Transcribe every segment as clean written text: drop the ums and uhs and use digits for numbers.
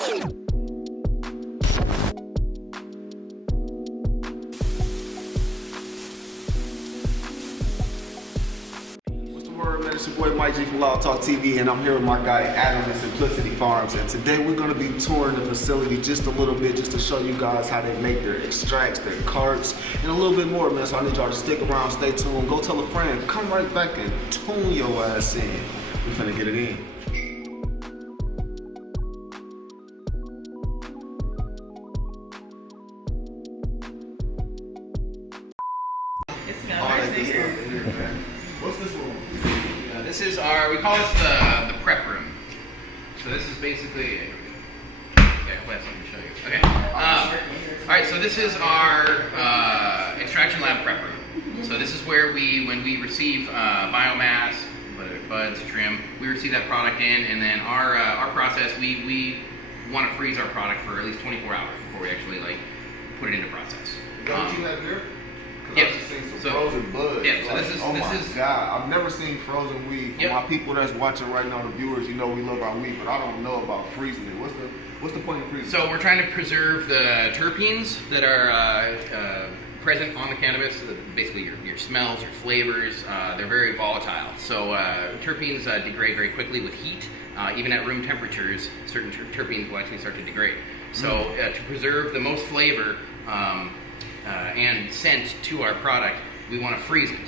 Man, it's your boy Mike G from LoudTalktv, and I'm here with my guy Adam at Simplicity Farms. And today we're going to be touring the facility just a little bit, just to show you guys how they make their extracts, their carts, and a little bit more, man. So I need y'all to stick around, stay tuned, go tell a friend, come right back and tune your ass in. We finna get it in. It smells nice in here. What's this one? This is we call this the prep room. So this is basically, okay, I'll have something to show you. Okay. All right, so this is our extraction lab prep room. So this is where when we receive biomass, whether it's buds, trim, we receive that product in, and then our process, we want to freeze our product for at least 24 hours before we actually put it into process. Is that what you have here? Yes. I've just seen some frozen buds. Yeah, so this is, oh my God, I've never seen frozen weed. For my people that's watching right now, the viewers, you know we love our weed, but I don't know about freezing it. What's the point of freezing? So we're trying to preserve the terpenes that are present on the cannabis, basically your smells, your flavors. They're very volatile. So terpenes degrade very quickly with heat. Even at room temperatures, certain terpenes will actually start to degrade. So to preserve the most flavor and scent to our product, we want to freeze it.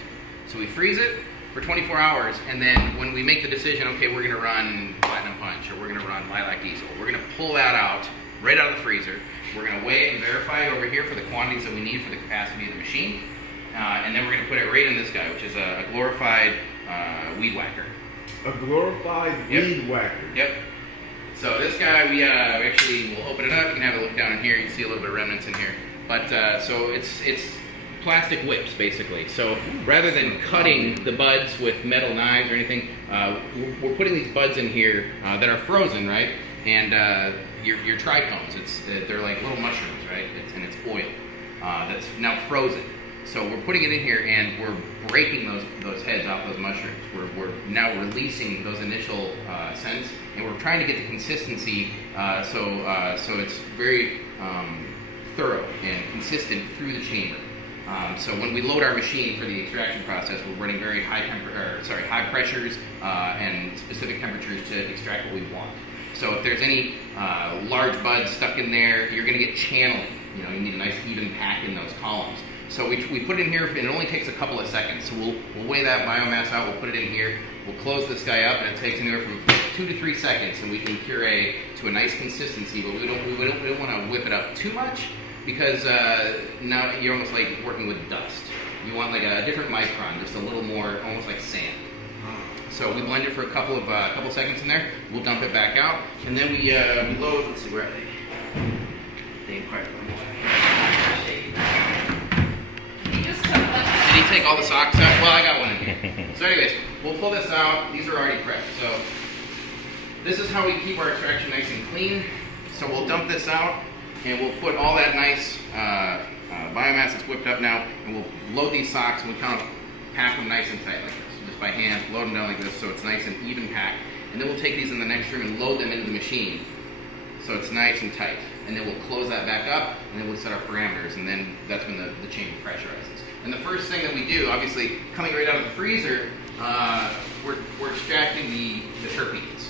So we freeze it for 24 hours, and then when we make the decision, okay, we're going to run Platinum Punch, or we're going to run Lilac Diesel, we're going to pull that out, right out of the freezer. We're going to weigh it and verify it over here for the quantities that we need for the capacity of the machine, and then we're going to put it right in this guy, which is a glorified weed whacker. A glorified weed whacker? Yep. So this guy, we actually will open it up. You can have a look down in here. You can see a little bit of remnants in here. But so it's plastic whips, basically. So rather than cutting the buds with metal knives or anything, we're putting these buds in here that are frozen, right? And your trichomes, they're like little mushrooms, right? And it's oil that's now frozen. So we're putting it in here, and we're breaking those heads off those mushrooms. We're now releasing those initial scents, and we're trying to get the consistency so it's very thorough and consistent through the chamber. So when we load our machine for the extraction process, we're running very high pressures and specific temperatures to extract what we want. So if there's any large buds stuck in there, you're going to get channeling. You need a nice even pack in those columns. So we put it in here, and it only takes a couple of seconds. So we'll weigh that biomass out, we'll put it in here, we'll close this guy up, and it takes anywhere from 2 to 3 seconds, and we can puree to a nice consistency, but we don't want to whip it up too much, because now you're almost like working with dust. You want like a different micron, just a little more, almost like sand. So we blend it for a couple seconds in there. We'll dump it back out, and then we load. Let's see, where are they? They ain't quite. Did he take all the socks out? Well, I got one in here. So anyways, we'll pull this out. These are already prepped. So this is how we keep our extraction nice and clean. So we'll dump this out, and we'll put all that nice biomass that's whipped up now, and we'll load these socks, and we kind of pack them nice and tight like this, just by hand, load them down like this so it's nice and even packed. And then we'll take these in the next room and load them into the machine so it's nice and tight. And then we'll close that back up, and then we'll set our parameters, and then that's when the chamber pressurizes. And the first thing that we do, obviously, coming right out of the freezer, we're extracting the terpenes.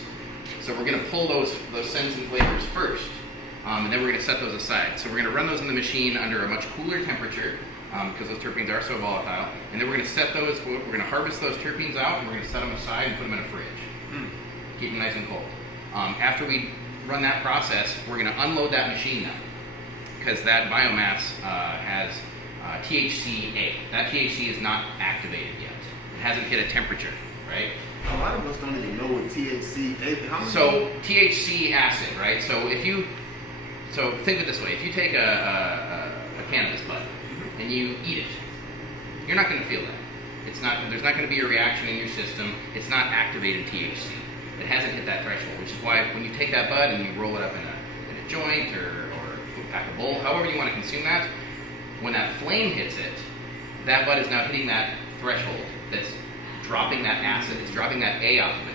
So we're going to pull those scents and flavors first, and then we're going to set those aside. So we're going to run those in the machine under a much cooler temperature, because those terpenes are so volatile. And then we're going to set those, we're going to harvest those terpenes out, and we're going to set them aside and put them in a fridge. Keep them nice and cold. After we run that process, we're going to unload that machine now, because that biomass has THC-A. That THC is not activated yet. It hasn't hit a temperature, right? A lot of us don't even know what THC-A is. So THC acid, right? So think of it this way: if you take a cannabis bud and you eat it, you're not going to feel that. There's not going to be a reaction in your system. It's not activated THC. It hasn't hit that threshold, which is why when you take that bud and you roll it up in a joint or pack a bowl, however you want to consume that, when that flame hits it, that bud is now hitting that threshold that's dropping that acid, it's dropping that A off of it.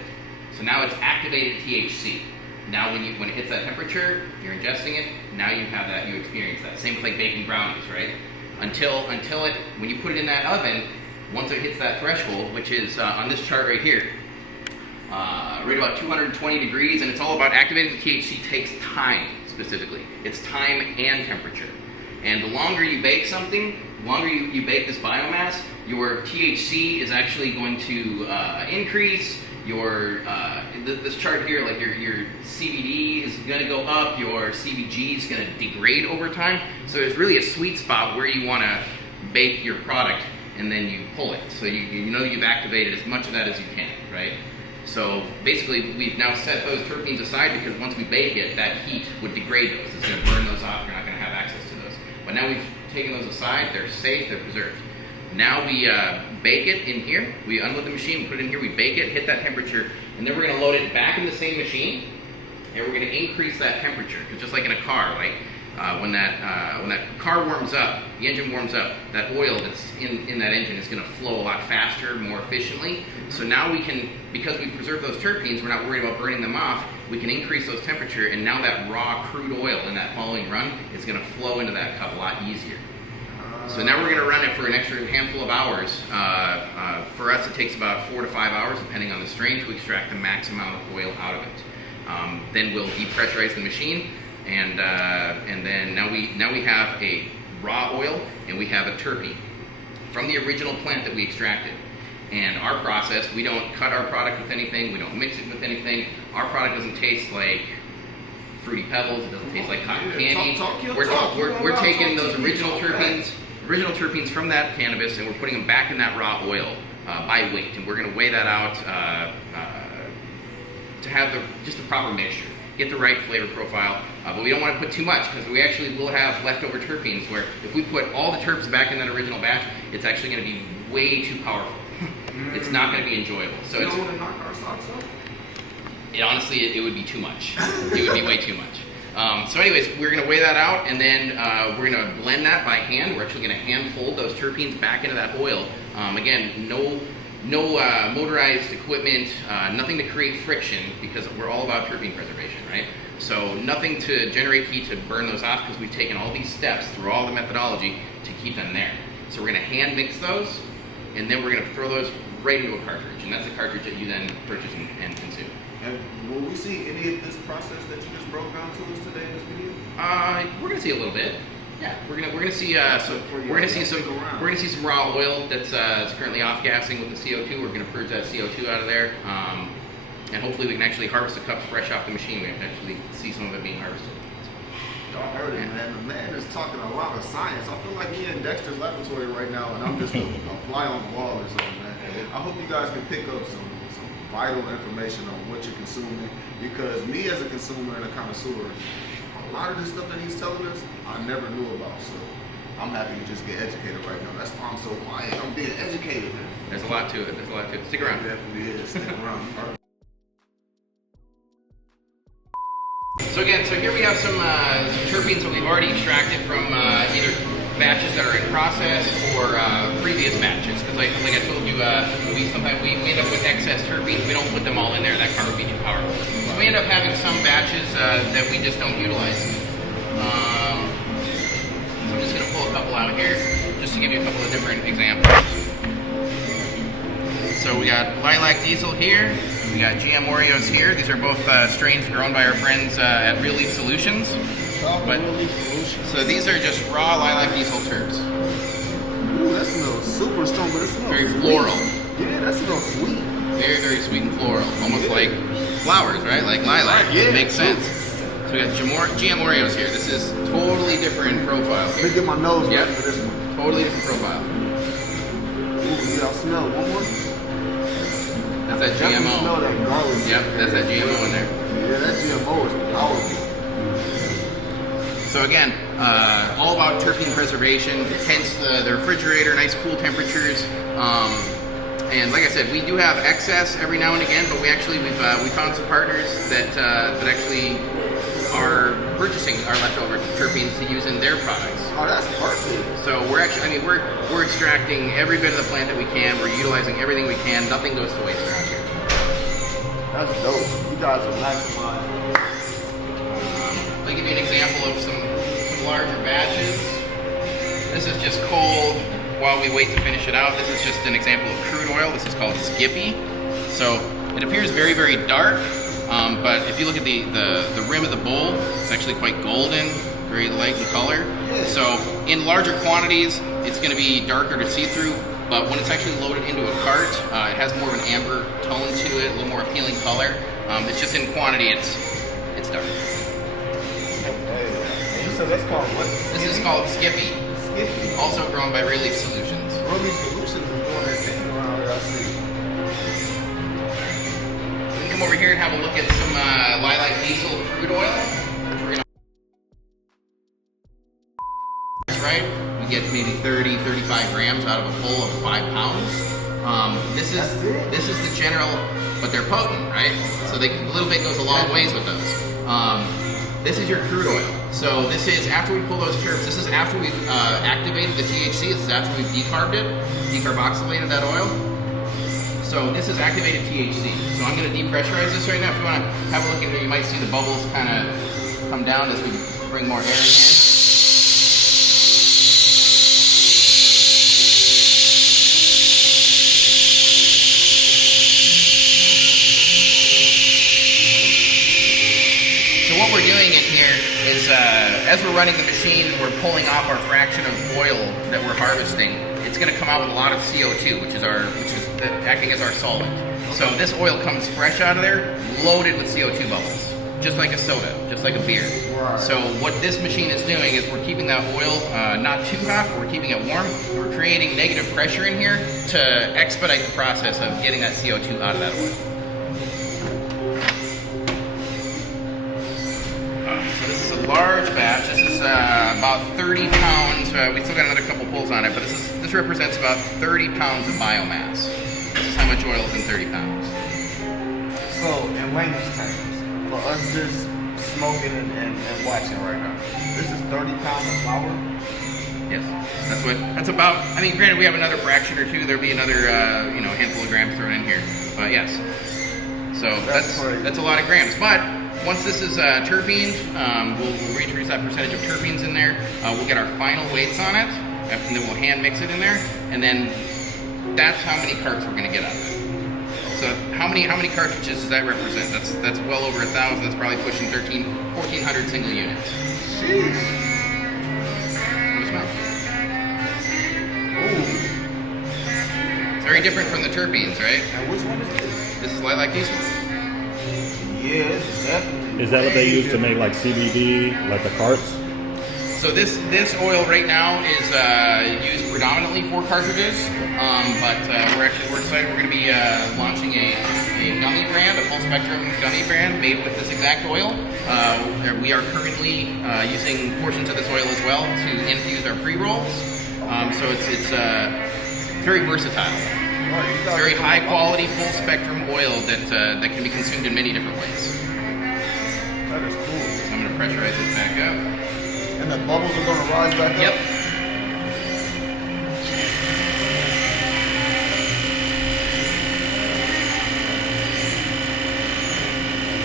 So now it's activated THC. Now when it hits that temperature, you're ingesting it. Now you have that, you experience that. Same with like baking brownies, right? Until it, when you put it in that oven, once it hits that threshold, which is on this chart right here, right about 220 degrees, and it's all about activating the THC takes time specifically. It's time and temperature. And the longer you bake something, the longer you bake this biomass, your THC is actually going to increase. This chart here, like your CBD is going to go up, your CBG is going to degrade over time. So there's really a sweet spot where you want to bake your product, and then you pull it. So you know you've activated as much of that as you can, right? So basically, we've now set those terpenes aside because once we bake it, that heat would degrade those. It's going to burn those off. You're not going to have access to those. But now we've taken those aside. They're safe. They're preserved. Now we bake it in here. We unload the machine, we put it in here, we bake it, hit that temperature, and then we're going to load it back in the same machine, and we're going to increase that temperature. Because just like in a car, right? When that car warms up, the engine warms up, that oil that's in that engine is going to flow a lot faster, more efficiently. So now we can, because we've preserved those terpenes, we're not worried about burning them off, we can increase those temperature, and now that raw crude oil in that following run is going to flow into that cup a lot easier. So now we're going to run it for an extra handful of hours. For us, it takes about 4 to 5 hours, depending on the strain, to extract the max amount of oil out of it. Then we'll depressurize the machine, and then now we have a raw oil and we have a terpene from the original plant that we extracted. And our process, we don't cut our product with anything, we don't mix it with anything. Our product doesn't taste like Fruity Pebbles, it doesn't taste like cotton candy. We're taking those original terpenes from that cannabis, and we're putting them back in that raw oil by weight, and we're going to weigh that out to have just the proper mixture, get the right flavor profile, but we don't want to put too much because we actually will have leftover terpenes where if we put all the terps back in that original batch, it's actually going to be way too powerful. It's not going to be enjoyable. So you don't want to knock our socks off? Honestly, it would be too much. It would be way too much. So anyways, we're going to weigh that out, and then we're going to blend that by hand. We're actually going to hand fold those terpenes back into that oil. Again, no motorized equipment, nothing to create friction, because we're all about terpene preservation, right? So nothing to generate heat to burn those off, because we've taken all these steps through all the methodology to keep them there. So we're going to hand mix those, and then we're going to throw those right into a cartridge, and that's a cartridge that you then purchase and consume. And will we see any of this process that you just broke down to us today in this video? We're gonna see a little bit. Yeah, we're gonna see some raw oil that's currently off gassing with the CO2. We're gonna purge that CO2 out of there, and hopefully we can actually harvest the cups fresh off the machine. We can actually see some of it being harvested. Y'all heard it, man. The man is talking a lot of science. I feel like we're in Dexter's laboratory right now, and I'm just a fly on the wall or something, man. I hope you guys can pick up some vital information on what you're consuming, because me as a consumer and a connoisseur, a lot of this stuff that he's telling us, I never knew about. So I'm happy to just get educated right now. That's why I'm so quiet. I'm being educated. There's a lot to it. Stick around. It definitely is. Stick around. So here we have some terpenes that we've already extracted from either batches that are in process or previous batches. Because like I told you, sometimes we end up with excess terpenes. We don't put them all in there. That car would be too powerful. So we end up having some batches that we just don't utilize. So I'm just going to pull a couple out here just to give you a couple of different examples. So we got Lilac Diesel here. We got GM Oreos here. These are both strains grown by our friends at Real Leaf Solutions. So these are just raw Lilac Diesel terps. Ooh, that smells super strong, but it smells very sweet. Floral. Yeah, that smells sweet. Very, very sweet and floral. Almost like flowers, right? Like lilac. Yeah, it makes sense. So we got GM Oreos here. This is totally different profile here. Let me get my nose Yep. right for this one. Totally different profile. Ooh, y'all smell one more? That's that Definitely GMO. smell that garlic. Yep, that's that GMO in there. Yeah, that GMO is powerful. So again, all about terpene preservation, hence the refrigerator, nice cool temperatures. And like I said, we do have excess every now and again, but we found some partners that actually are purchasing our leftover terpenes to use in their products. Oh, that's perfect. So we're extracting every bit of the plant that we can. We're utilizing everything we can. Nothing goes to waste around here. That's dope. You guys are maximizing give you an example of some larger batches. This is just cold while we wait to finish it out. This is just an example of crude oil. This is called Skippy. So it appears very, very dark, but if you look at the rim of the bowl, it's actually quite golden, very light in color. So in larger quantities, it's going to be darker to see through, but when it's actually loaded into a cart, it has more of an amber tone to it, a little more appealing color. It's just in quantity, it's dark. You said that's called what? This is called Skippy. Skippy. Also grown by Relief Solutions. Relief Solutions is doing their thing around here, I see. We can come over here and have a look at some Lilac Diesel crude oil. We're gonna right? We get maybe 30, 35 grams out of a full of 5 pounds. This is the general, but they're potent, right? So a little bit goes a long ways with those. This is your crude oil. So this is after we pull those chirps. This is after we've activated the THC. This is after we've decarbed it, decarboxylated that oil. So this is activated THC. So I'm going to depressurize this right now. If you want to have a look at it, you might see the bubbles kind of come down as we bring more air in here. What we're doing in here is, as we're running the machine, we're pulling off our fraction of oil that we're harvesting. It's going to come out with a lot of CO2, which is acting as our solvent. So this oil comes fresh out of there, loaded with CO2 bubbles, just like a soda, just like a beer. Right. So what this machine is doing is we're keeping that oil not too hot, but we're keeping it warm. We're creating negative pressure in here to expedite the process of getting that CO2 out of that oil. This is a large batch. This is about 30 pounds. We still got another couple pulls on it, but this represents about 30 pounds of biomass. This is how much oil is in 30 pounds. So, in layman's terms, for us just smoking and watching right now, this is 30 pounds of flour? Yes, that's about. I mean, granted, we have another fraction or two. There'll be another, handful of grams thrown in here. But yes, so that's a lot of grams. But once this is terpene, we'll reintroduce that percentage of terpenes in there. We'll get our final weights on it, and then we'll hand mix it in there, and then that's how many carts we're going to get out of it. So how many cartridges does that represent? That's well over 1,000. That's probably pushing 1,400 single units. Jeez. What do you smell? Ooh. It's very different from the terpenes, right? And which one is this? This is Lilac Diesel. Yeah, it's definitely. Is that what they use to make like CBD, like the carts? So this oil right now is used predominantly for cartridges, but we're excited. We're going to be launching a gummy brand, a full spectrum gummy brand made with this exact oil. We are currently using portions of this oil as well to infuse our pre-rolls. So it's very versatile. It's very high quality, full spectrum oil that can be consumed in many different ways. That is cool. So I'm going to pressurize this back up. And the bubbles are going to rise back up? Yep.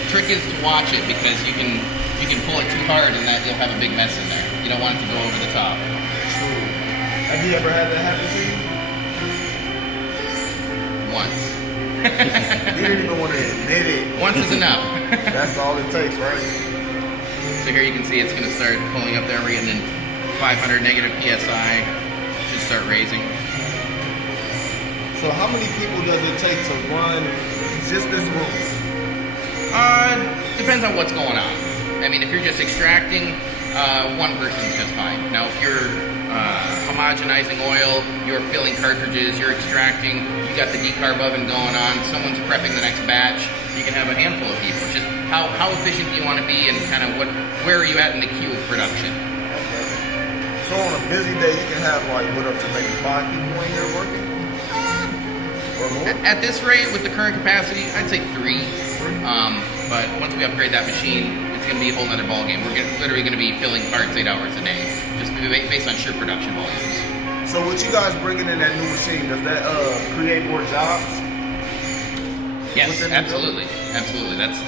The trick is to watch it because you can pull it too hard and that you'll have a big mess in there. You don't want it to go over the top. True. Have you ever had that happen to you? Once. You didn't even want to admit it. Once is enough. That's all it takes, right? So here you can see it's going to start pulling up there. We're getting in 500 negative PSI. Should start raising. So how many people does it take to run just this room? Depends on what's going on. I mean, if you're just extracting, one person's just fine. Now, if you're homogenizing oil, you're filling cartridges, you're extracting, you got the decarb oven going on, someone's prepping the next batch, you can have a handful of people. Just how efficient do you want to be and kind of where are you at in the queue of production? Okay. So on a busy day, you can have like what up to maybe 5 people in here working? Or more? At this rate, with the current capacity, I'd say 3. But once we upgrade that machine, it's going to be a whole other ballgame. We're literally going to be filling carts 8 hours a day, just based on sheer production volumes. So with you guys bringing in that new machine, does that create more jobs? Yes, within the absolutely. Absolutely. That's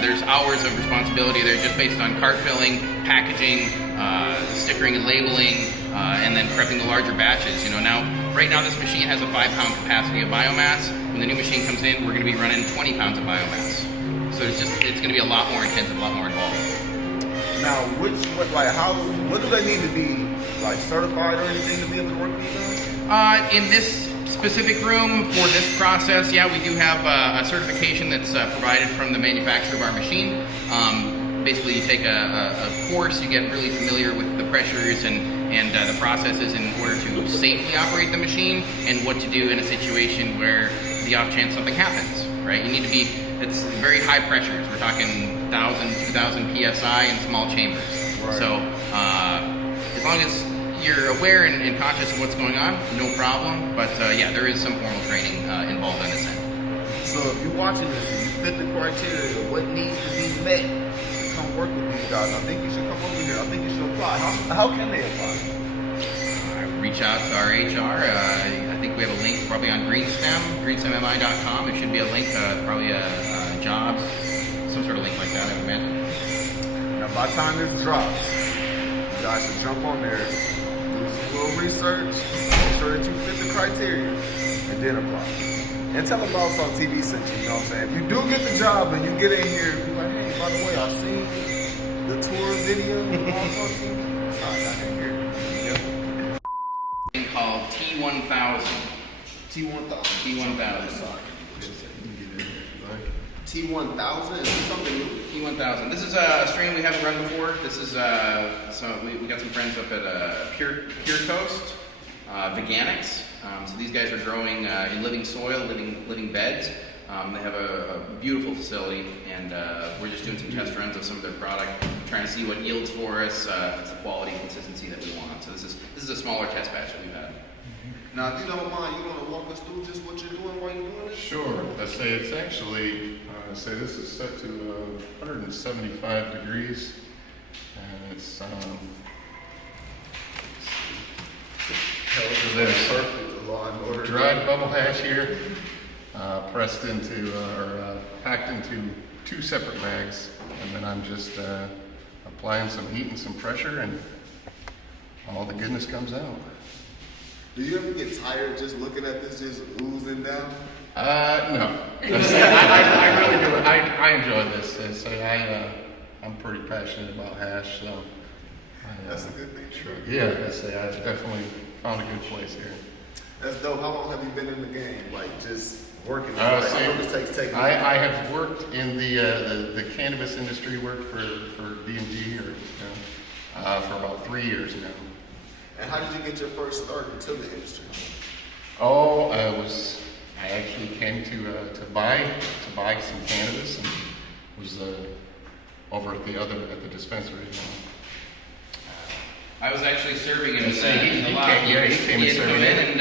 there's hours of responsibility there just based on cart filling, packaging, stickering and labeling, and then prepping the larger batches. Now right now this machine has a 5-pound capacity of biomass. When the new machine comes in, we're going to be running 20 pounds of biomass. So it's going to be a lot more intensive, a lot more involved. Now, what do they need to be like certified or anything to be able to work with you guys? In this specific room for this process, yeah, we do have a certification that's provided from the manufacturer of our machine. Basically, you take a course, you get really familiar with the pressures and the processes in order to safely operate the machine and what to do in a situation where the off chance something happens, right? You need to be, it's very high pressures. We're talking 1,000, 2,000 PSI in small chambers. Right. So as long as you're aware and conscious of what's going on, no problem. But yeah, there is some formal training involved on this end. So if you're watching this and you fit the criteria of what needs to be met to come work with these guys, I think you should come over here. I think you should apply. How can they apply? Reach out to our HR. I think we have a link probably on greenstemmmi.com. There should be a link, probably a jobs, some sort of link like that, I would imagine. Now, by the time this drops, you guys should jump on there, do some little research, make sure that you fit the criteria, and then apply. And tell them LoudTalktv sent you, you know what I'm saying? If you do get the job and you get in here, be like, hey, by the way, I've seen the tour video of LoudTalktv. It's not got in here. Called T1000. T1000. T1000. Sorry. T1000? Is this something new? T1000. This is a strain we haven't run before. This is so we got some friends up at Pure Coast, Veganics. So these guys are growing in living soil, living beds. They have a beautiful facility, and we're just doing some test runs of some of their product, trying to see what yields for us, if it's the quality and consistency that we want. So this is a smaller test batch that we've had. Now, if you don't mind, you want to walk us through just what you're doing while you're doing it? Sure. I say it's actually, this is set to 175 degrees, and it's dried bubble hash here, pressed into or packed into 2 separate bags, and then I'm just applying some heat and some pressure, and all the goodness comes out. Do you ever get tired just looking at this just oozing down? No. I really do. I enjoy this. And so I'm pretty passionate about hash, so. That's a good thing. Sure. Yeah, I say I definitely found a good place here. That's dope. How long have you been in the game? Like just working? I have worked in the cannabis industry, worked for DMG for about 3 years now. And how did you get your first start into the industry? Oh, I actually came to buy some cannabis and was over at the dispensary. I was actually serving in the he lobby. came and served. It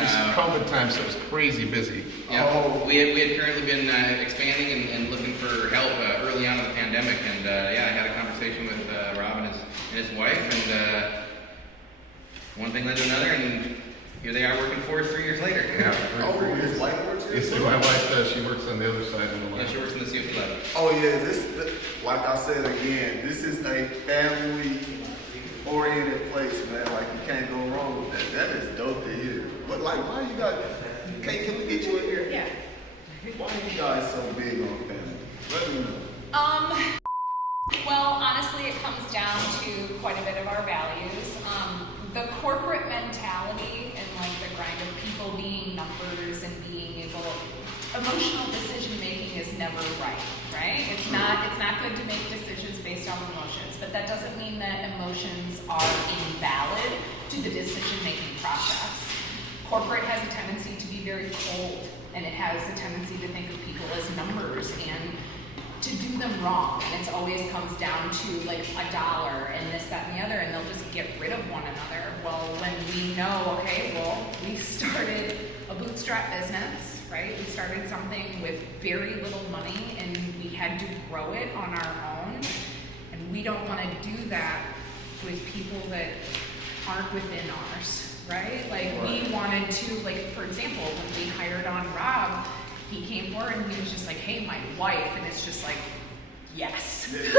was COVID time, so it was crazy busy. Yeah, we had currently been expanding and looking for help early on in the pandemic, and yeah, I had a conversation with Rob and his wife, and one thing led to another, and here they are working for us 3 years later. Yeah. His wife works here? Yes, my wife, she works on the other side of the line. Yeah, she works in the COP lab. Oh yeah, this, like I said again, this is a family-oriented place, man. Like you can't go wrong with that. That is dope to hear. But like, why you guys? Can we get you in here? Yeah. Why are you guys so big on family? Let me know. Well, honestly, it comes down to quite a bit of our values. The corporate mentality and like the grind of people being numbers and being able, emotional decision making is never right? It's not good to make decisions based on emotions, but that doesn't mean that emotions are invalid to the decision making process. Corporate has a tendency to be very cold, and it has a tendency to think of people as numbers and to do them wrong, and it always comes down to like $1 and this, that, and the other, and they'll just get rid of one another. Well, when we know, okay, well, we started a bootstrap business, right? We started something with very little money, and we had to grow it on our own, and we don't want to do that with people that aren't within ours, right? Like we wanted to, like for example, when we hired on Rob, he came forward and he was just like, hey, my wife, and it's just like, yes. You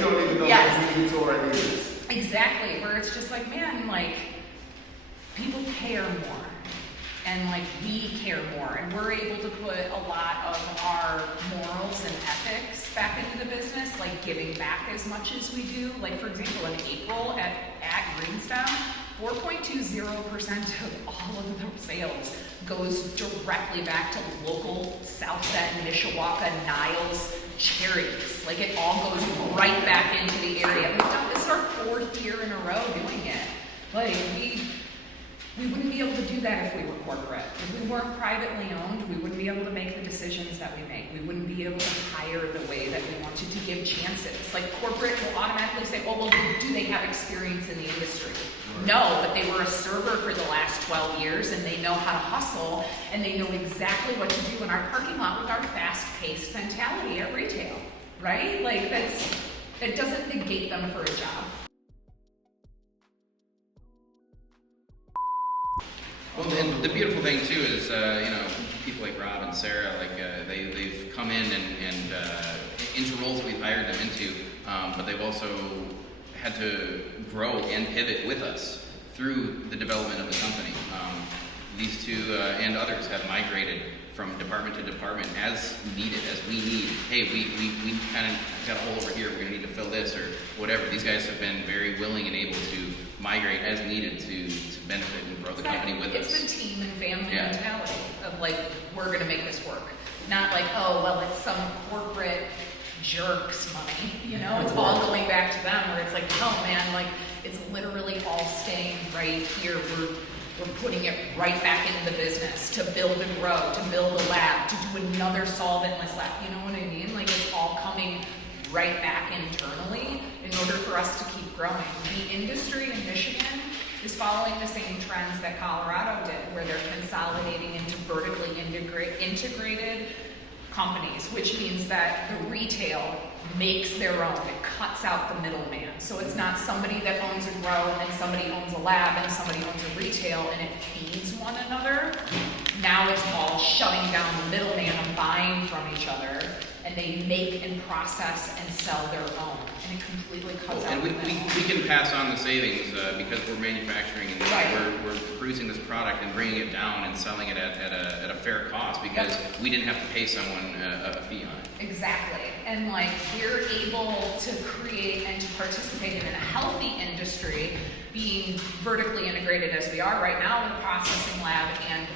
don't even know Yes. what Tour is. Exactly, where it's just like, man, like, people care more, and like, we care more, and we're able to put a lot of our morals and ethics back into the business, like giving back as much as we do. Like, for example, in April at Greenstown, 4.20% of all of the sales goes directly back to local South Bend, Mishawaka, Niles charities. Like, it all goes right back into the area. We've done this our 4th year in a row doing it. Like, we wouldn't be able to do that if we were corporate. If we weren't privately owned, we wouldn't be able to make the decisions that we make. We wouldn't be able to hire the way that we wanted to give chances. Like, corporate will automatically say, oh, well, do they have experience in the industry? No, but they were a server for the last 12 years, and they know how to hustle, and they know exactly what to do in our parking lot with our fast-paced mentality at retail, right? Like, that doesn't negate them for a job. Well, and the beautiful thing too is, people like Rob and Sarah, like they've come in and into roles that we've hired them into, but they've also had to grow and pivot with us through the development of the company. These two and others have migrated from department to department as needed, as we need. Hey, we kind of got a hole over here, we're gonna need to fill this or whatever. These guys have been very willing and able to migrate as needed to benefit and grow the company with us. It's the team and family mentality of like, we're gonna make this work. Not like, oh, well, it's some corporate jerk's money, it's all going back to them, where it's like, oh man, like, it's literally all staying right here. We're putting it right back into the business to build and grow, to build a lab, to do another solventless lab. You know what I mean? Like, it's all coming right back internally in order for us to keep growing. The industry in Michigan is following the same trends that Colorado did, where they're consolidating into vertically integrated companies, which means that the retail makes their own. It cuts out the middleman. So it's not somebody that owns a grow and then somebody owns a lab and somebody owns a retail and it feeds one another. Now it's all shutting down the middleman and buying from each other, and they make and process and sell their own. And it completely cuts out and the we middleman. can pass on the savings because we're manufacturing and we're producing this product and bringing it down and selling it at a fair cost because we didn't have to pay someone a fee on it. Exactly. And like, we're able to create and to participate in a healthy industry, being vertically integrated as we are right now with a processing lab and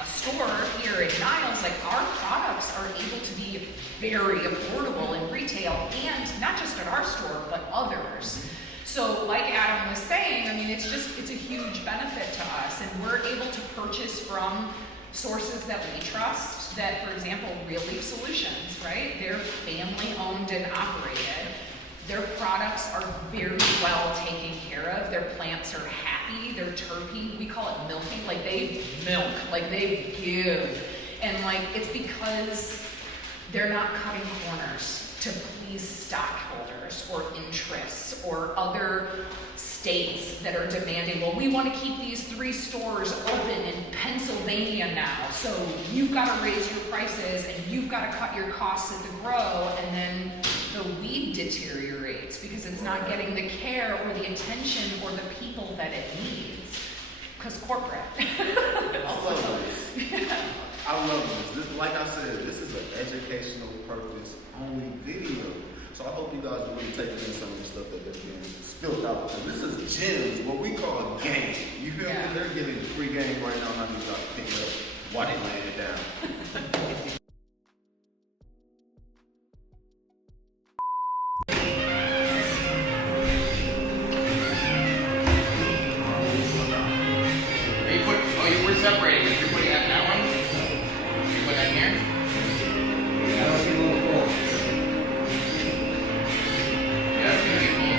a store here in Niles. Like, our products are able to be very affordable in retail, and not just at our store, but others. So like Adam was saying, I mean, it's a huge benefit to us, and we're able to purchase from sources that we trust, that, for example, Real Leaf Solutions, right? They're family owned and operated. Their products are very well taken care of. Their plants are happy. They're terpene. We call it milking. Like, they milk. Like, they give. And like, it's because they're not cutting corners to please stockholders or interests or other states that are demanding, well, we want to keep these 3 stores open in Pennsylvania now, so you've got to raise your prices and you've got to cut your costs at the grow, and then the weed deteriorates because it's not getting the care or the attention or the people that it needs, because corporate. I love this. Like I said, this is an educational purpose only video. So I hope you guys are really taking in some of the stuff that they're getting spilled out. Because this is gems, what we call a game. You feel me? They're getting a free game right now. How you guys pick it up while they laying it down. We're separating this. You're putting that in that one? You put that in here? Yeah, it's gonna be a little full. Yeah, it's gonna be full.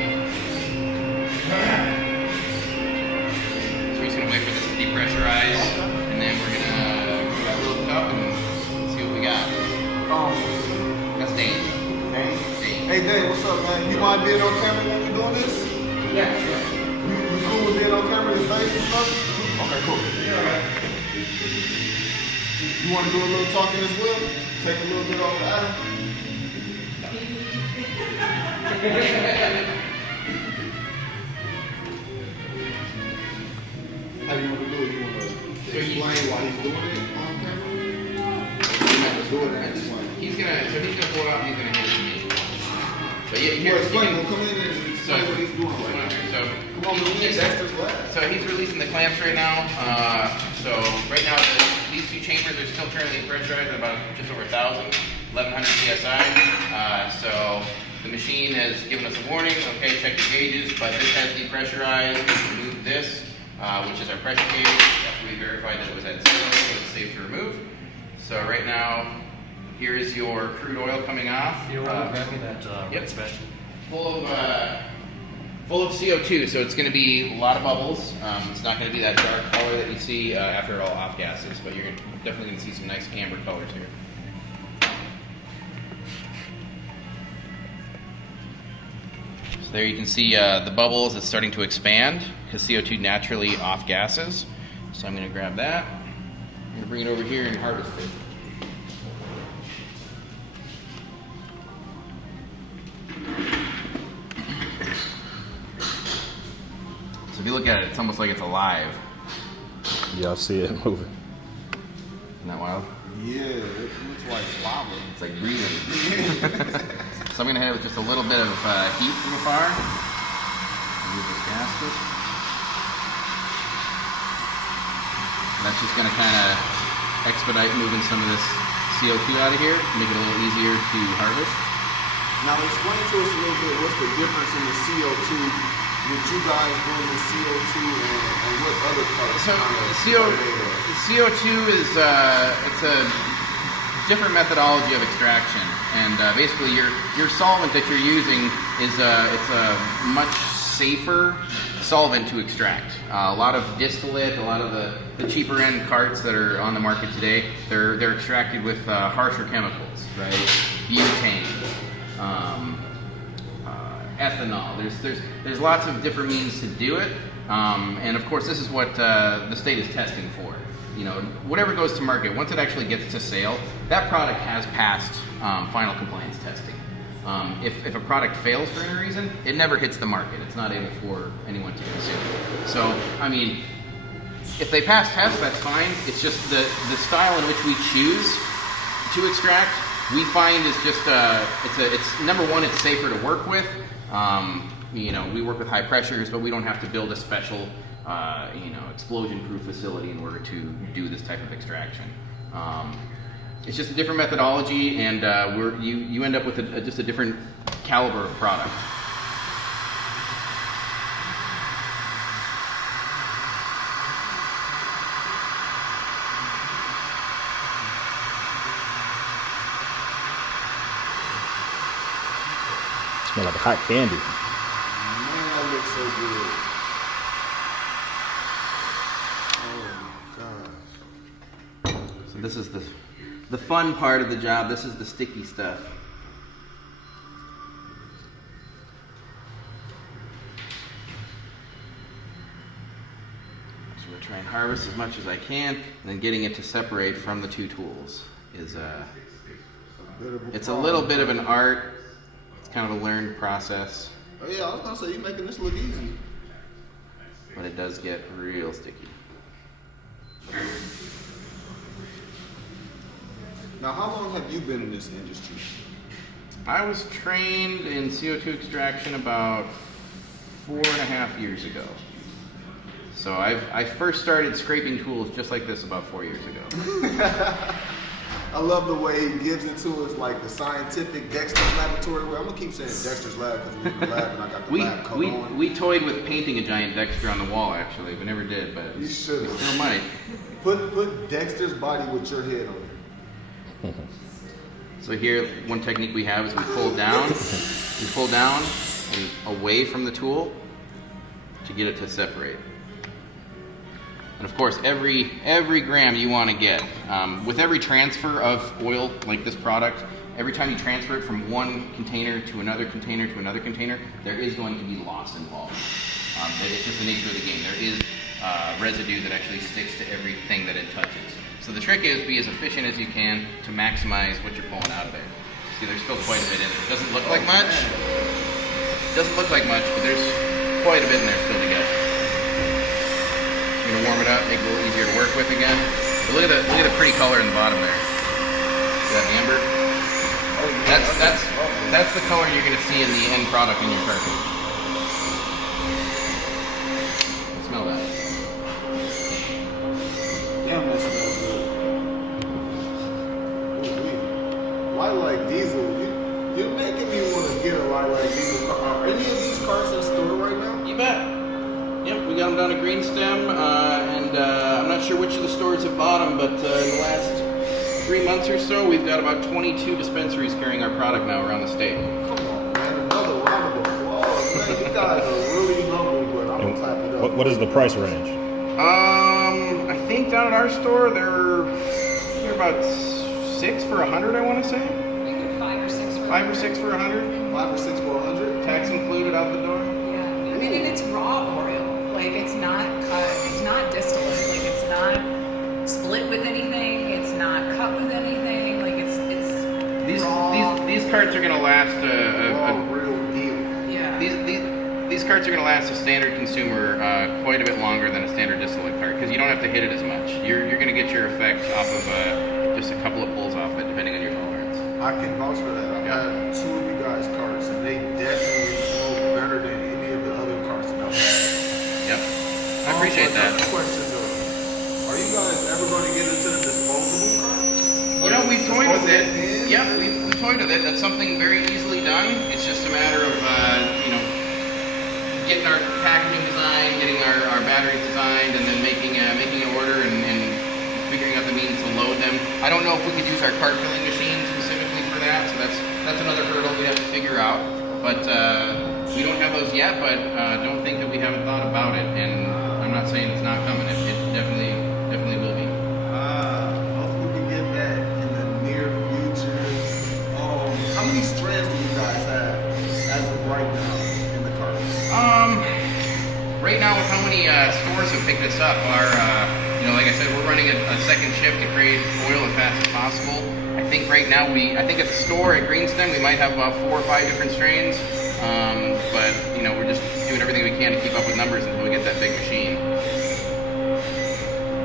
So we're just gonna wait for this to depressurize, and then we're gonna put that little cup and see what we got. That's Dane. Dane. Hey Dave, what's up, man? You mind being on camera when we're doing this? Yeah. You cool with being on camera and things and stuff? Okay, cool. Yeah, all right. You want to do a little talking as well? Take a little bit off of Adam? How you want to do it? You want to explain why he's doing it on camera? Or you have to do it and explain? He's gonna pull it out and he's gonna hit it to me. But yeah, Well, explain. We'll come in and explain what he's doing right now. So Come on, man. Dexter's lab. So he's releasing the clamps right now. So right now these two chambers are still currently pressurized at about just over 1,100 psi. So the machine has given us a warning. Okay, check your gauges, but this has depressurized. We removed this, which is our pressure gauge. After we verified that it was at 0, so it's safe to remove. So right now, here is your crude oil coming off. Grab me that Yep. special. Full of CO2, so it's going to be a lot of bubbles. It's not going to be that dark color that you see after all off gases, but you're definitely going to see some nice amber colors here. So there you can see the bubbles. It's starting to expand because CO2 naturally off gases. So I'm going to grab that. I'm going to bring it over here and harvest it. So if you look at it, it's almost like it's alive. Yeah, I see it moving. Isn't that wild? Yeah, it looks like lava. It's like breathing. So I'm going to hit it with just a little bit of heat from afar. Remove this gasket. And that's just going to kind of expedite moving some of this CO2 out of here, make it a little easier to harvest. Now explain to us a little bit what's the difference in the CO2 with you guys doing the CO2 and what other parts So kind of CO2 is it's a different methodology of extraction, and basically your solvent that you're using is it's a much safer solvent to extract. A lot of distillate, a lot of the cheaper end carts that are on the market today, they're extracted with harsher chemicals, right? Butane. Ethanol. There's lots of different means to do it, and of course this is what the state is testing for. You know, whatever goes to market, once it actually gets to sale, that product has passed final compliance testing. If a product fails for any reason, it never hits the market. It's not able for anyone to consume. So, I mean, if they pass tests, that's fine. It's just the style in which we choose to extract, we find is just it's number one, it's safer to work with. You know, we work with high pressures, but we don't have to build a special explosion-proof facility in order to do this type of extraction. It's just a different methodology, and you end up with just a different caliber of product. Smell like hot candy. Man, that looks so good. Oh my gosh. So this is the fun part of the job. This is the sticky stuff. So we're trying to harvest as much as I can, and then getting it to separate from the two tools is it's a little bit of an art. It's kind of a learned process. Oh yeah, I was gonna say you're making this look easy. But it does get real sticky. Now, how long have you been in this industry? I was trained in CO2 extraction about 4.5 years ago. So I first started scraping tools just like this about 4 years ago. I love the way he gives it to us, like the scientific Dexter's laboratory. I'm gonna keep saying Dexter's lab because we're in the lab and I got the lab coat on. We toyed with painting a giant Dexter on the wall, actually. We never did, but You should have. still might. Put Dexter's body with your head on it. So here, one technique we have is we pull down and away from the tool to get it to separate. And of course, every gram you want to get, with every transfer of oil like this product, every time you transfer it from one container to another container to another container, there is going to be loss involved. It's just the nature of the game. There is residue that actually sticks to everything that it touches. So the trick is be as efficient as you can to maximize what you're pulling out of there. See, there's still quite a bit in it. Doesn't look like much. Doesn't look like much, but there's quite a bit in there still to get. I'm gonna warm it up, make it a little easier to work with again. But look at the pretty color in the bottom there. See that amber? That's the color you're gonna see in the end product in your cartridge. Smell that. Damn, that smells good. Lilac diesel. You're making me want to get a lilac diesel car. Are any of these cars in store right now? You bet. Yep, we got them down at Green Stem, and I'm not sure which of the stores have bought them, but in the last 3 months or so, we've got about 22 dispensaries carrying our product now around the state. Come on, man. Another round of applause, man. You guys are really humble, but I'm going to clap it up. What is the price range? I think down at our store, they're about 6 for $100, I want to say. I think they're 5 or 6 for 5 or 6 for $100. 5 or 6 for 100? Tax included out the door. Yeah, I mean, and it's raw oil. Like, it's not cut, it's not distillate. Like, it's not split with anything. It's not cut with anything. Like, it's These carts are gonna last Real deal. yeah. these carts are gonna last a standard consumer quite a bit longer than a standard distillate cart because you don't have to hit it as much. You're gonna get your effect off of just a couple of pulls off it, depending on your tolerance. I can vouch for that. I've had 2 of you guys' carts, and they definitely smoke better than any of the other carts that I've had. Yep, I appreciate that. Question though, are you guys ever going to get into the disposable carts? You know, we've toyed with it. Disposable Yep, cans? we've toyed with it. That's something very easily done. It's just a matter of getting our packaging designed, getting our batteries designed, and then making an order and figuring out the means to load them. I don't know if we could use our cart filling machine specifically for that, so that's another hurdle we have to figure out. But we don't have those yet, but don't think that we haven't thought about it. And I'm not saying it's not coming. It definitely will be. Hopefully we can get that in the near future. How many strands do you guys have as of right now in the carts? Right now, with how many stores have picked this up, like I said, we're running a second shift to create oil as fast as possible. I think right now I think at the store at Greenstem we might have about 4 or 5 different strains, but we're just doing everything we can to keep up with numbers until we get that big machine.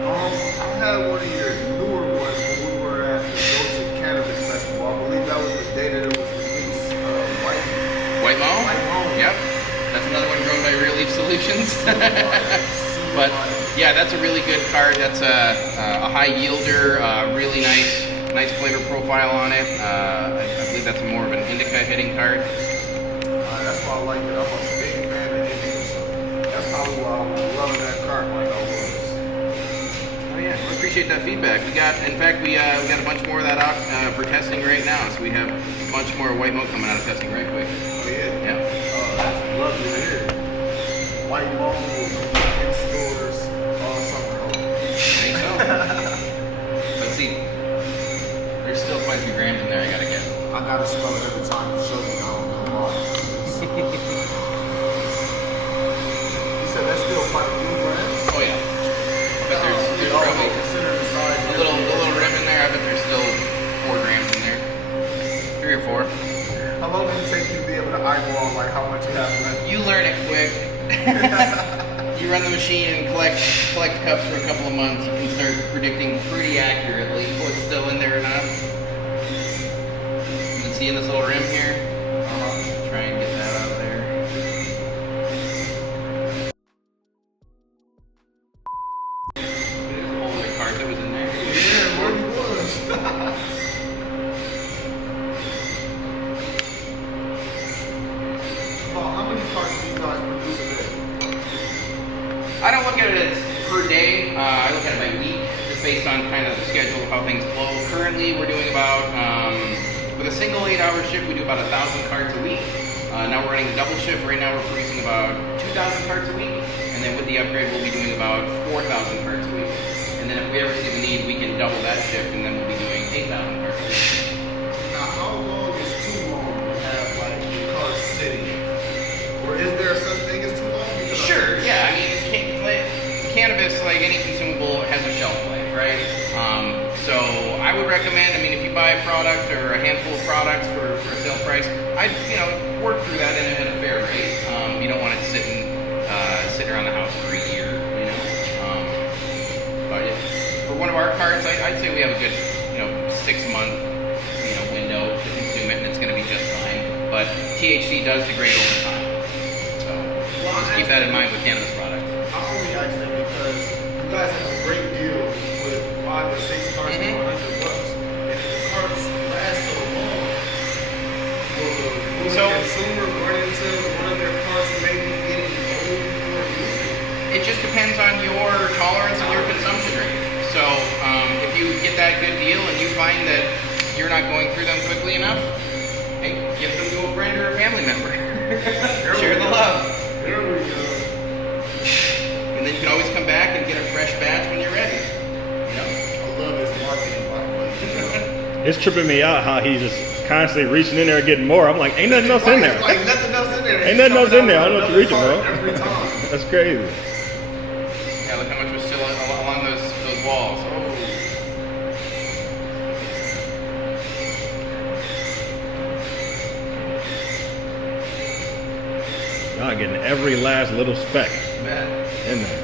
I had one of your newer ones when we were at the Joseph Cannabis Festival. I believe that was the day that it was released. White Moe? White Moe. Yep. That's another one grown by Real Leaf Solutions. But yeah, that's a really good card. That's a high yielder, really nice flavor profile on it. I believe that's more of an indica hitting card. That's why I like it. I'm a big fan of Indians. That's probably why I was loving that cart like I was. Oh yeah, we appreciate that feedback. We got a bunch more of that out for testing right now. So we have a bunch more White Moe coming out of testing right quick. Oh yeah? Yeah. That's lovely to hear. White Moe in stores all summer. I think so. Let's see. There's still quite a few grams in there I gotta get. I gotta smell it every time you show me. I don't know why. You said that's still quite a few grams? Oh yeah. I bet there's probably consider the size. a little rim in there. I bet there's still 4 grams in there. 3 or 4. How long did it take you to be able to eyeball like how much you have left? You learn it quick. You run the machine and collect cups for a couple of months. You can start predicting pretty accurately what's still in there or not. You can see in this little rim here. Try and get that out of there. There's a whole other cart that was in there. Yeah, where you was. Well, how many carts do you guys produce a day? I don't look at it as per day. I look at it by week, just based on kind of the schedule of how things flow. Currently, we're doing about, with a single 8-hour shift, we do about 1,000 carts a week. Now we're running a double shift. Right now we're producing about 2,000 carts a week. And then with the upgrade, we'll be doing about 4,000 carts a week. And then if we ever see the need, we can double that shift, and then we'll be doing 8,000 carts a week. Now, how long is too long to have like your car sitting? Or is there such thing as too long? Because Sure, yeah. I mean, cannabis, like any consumable, has a shelf life, right? recommend, I mean, if you buy a product or a handful of products for a sale price, I'd, work through that at a fair rate. You don't want it sitting around the house for a year, But for one of our carts, I'd say we have a good, 6-month, window to consume it, and it's going to be just fine. But THC does degrade over time. So just keep that in mind with cannabis products. I only ask that because you guys have a great deal with 5 or 6 carts for $100. And if the carts last so long, will the consumer run into one of their carts and maybe getting old before using it? It just depends on your tolerance and your consumption rate. So if you get that good deal and you find that you're not going through them quickly enough, hey, give them to a friend or a family member. Share the love. There we go. And then you can always come back and get a fresh batch when you're ready. I love his marketing, by the way. It's tripping me out how he's just constantly reaching in there and getting more. I'm like, ain't nothing else in there. Like nothing else in there. Ain't nothing else in there. I don't know what you're reaching, bro. Every time. That's crazy. Yeah, look how much was still along those walls. Oh. Y'all getting every last little speck Man. in there.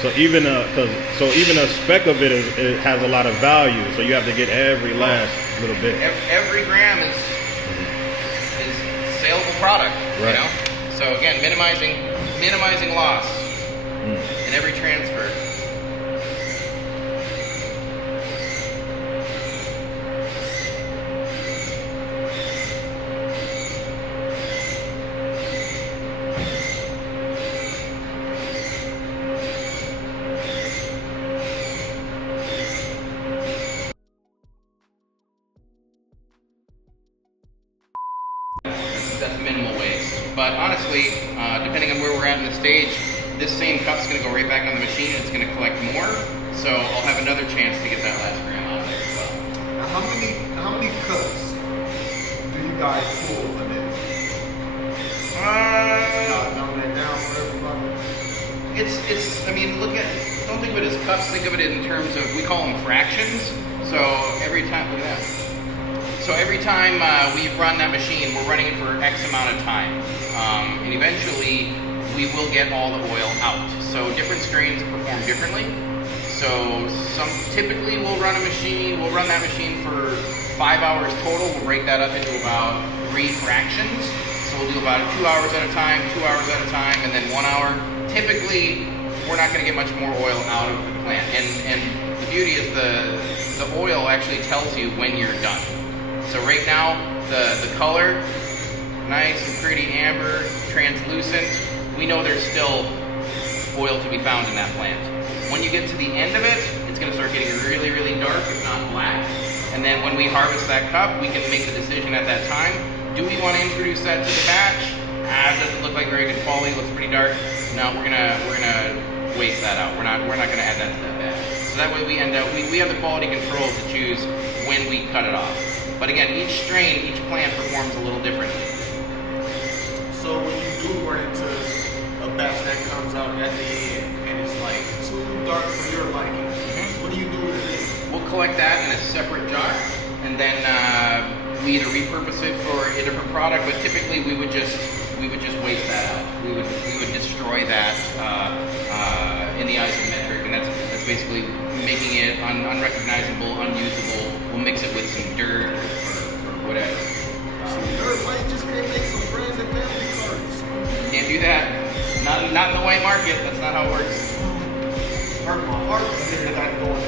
So even a speck of it has a lot of value. So you have to get every last little bit. Every gram is saleable product. Right. So again, minimizing loss in every transfer. That's minimal waste. But honestly, depending on where we're at in the stage, this same cup's going to go right back on the machine and it's going to collect more. So I'll have another chance to get that last gram out of there as well. Now, how many cups do you guys pull a day? Not numbing it down for everybody. Don't think of it as cups, think of it in terms of, we call them fractions. So every time, look at that. So every time we run that machine, we're running it for X amount of time. And eventually, we will get all the oil out. So different strains perform differently. So typically we'll run that machine for 5 hours total. We'll break that up into about 3 fractions. So we'll do about 2 hours at a time, 2 hours at a time, and then 1 hour. Typically, we're not going to get much more oil out of the plant. And the beauty is the oil actually tells you when you're done. So right now, the color, nice and pretty amber, translucent. We know there's still oil to be found in that plant. When you get to the end of it, it's going to start getting really, really dark, if not black. And then when we harvest that cup, we can make the decision at that time. Do we want to introduce that to the batch? It doesn't look like very good quality. Looks pretty dark. No, we're gonna waste that out. We're not gonna add that to that batch. So that way we end up we have the quality control to choose when we cut it off. But again, each strain, each plant performs a little differently. So when you do run into a batch that comes out at the end and it's like too dark for your liking, what do you do with it? We'll collect that in a separate jar, and then we either repurpose it for a different product, but typically we would just waste that out. We would destroy that in the isometric, and that's basically making it unrecognizable, unusable. We'll mix it with some dirt or whatever. Some dirt, why you just can't make some friends and family cards? Can't do that. Not in the white market. That's not how it works. Hurt my heart to hear that going